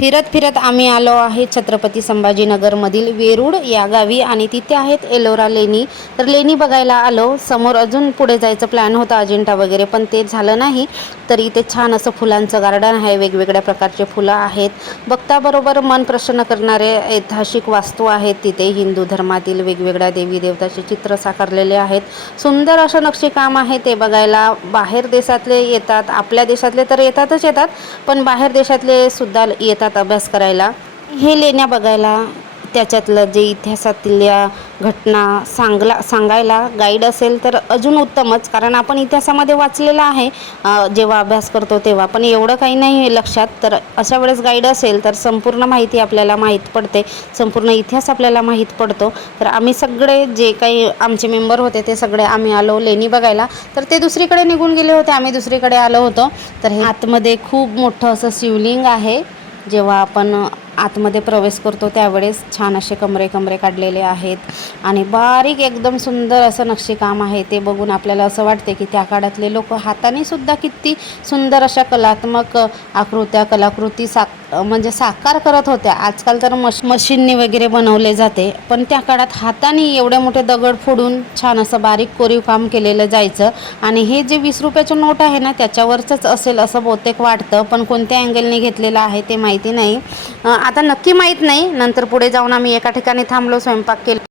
फिरत फिरत आम्ही आलो आहे छत्रपती संभाजीनगरमधील वेरूळ या गावी आणि तिथे आहेत एलोरा लेणी. तर लेणी बघायला आलो. समोर अजून पुढे जायचं प्लॅन होता अजिंठा वगैरे पण ते झालं नाही. तर इथे छान असं फुलांचं गार्डन आहे. वेगवेगळ्या प्रकारचे फुलं आहेत. बघताबरोबर मन प्रसन्न करणारे ऐतिहासिक वास्तू आहेत. तिथे हिंदू धर्मातील वेगवेगळ्या देवी देवताचे चित्र साकारलेले आहेत. सुंदर असं नक्षीकाम आहे. ते बघायला बाहेर देशातले येतात. आपल्या देशातले तर येतातच येतात. पण बाहेर देशातले सुद्धा येतात. अभ्यास करायला? हे लेण्या बघायला त्याच्यातलं जे इतिहासातल्या घटना सांगला सांगायला गाईड असेल तर अजून उत्तमच. कारण आपण इतिहासामध्ये वाचलेलं आहे. जेव्हा अभ्यास करतो तेव्हा. पण एवढं काही नाही आहे लक्षात. तर अशा वेळेस गाईड असेल तर संपूर्ण माहिती आपल्याला माहीत पडते. संपूर्ण इतिहास आपल्याला माहीत पडतो. तर आम्ही सगळे जे काही आमचे मेंबर होते ते सगळे आम्ही आलो लेणी बघायला. तर ते दुसरीकडे निघून गेले होते. आम्ही दुसरीकडे आलो होतो. तर हे आतमध्ये खूप मोठं असं शिवलिंग आहे. जेव्हा आपण आतमध्ये प्रवेश करतो त्यावेळेस छान असे कमरे कमरे काढलेले आहेत. आणि बारीक एकदम सुंदर असं नक्षीकाम आहे ते बघून आपल्याला असं वाटते की त्या काळातले लोक हाताने सुद्धा किती सुंदर अशा कलात्मक आकृत्या कलाकृती साक म्हणजे साकार करत होत्या. आजकाल तर मश मशीनने वगैरे बनवले जाते पण त्या काळात हाताने एवढे मोठे दगड फोडून छान असं बारीक कोरीव काम केलेलं जायचं. आणि हे जे वीस रुपयाचं नोट आहे ना त्याच्यावरचंच असेल असं बहुतेक वाटतं पण कोणत्या अँगलने घेतलेलं आहे ते माहिती नाही. आता नक्की माहीत नाही. नंतर पुढे जाऊन आम्ही एका ठिकाणी थांबलो स्वयंपाक केला.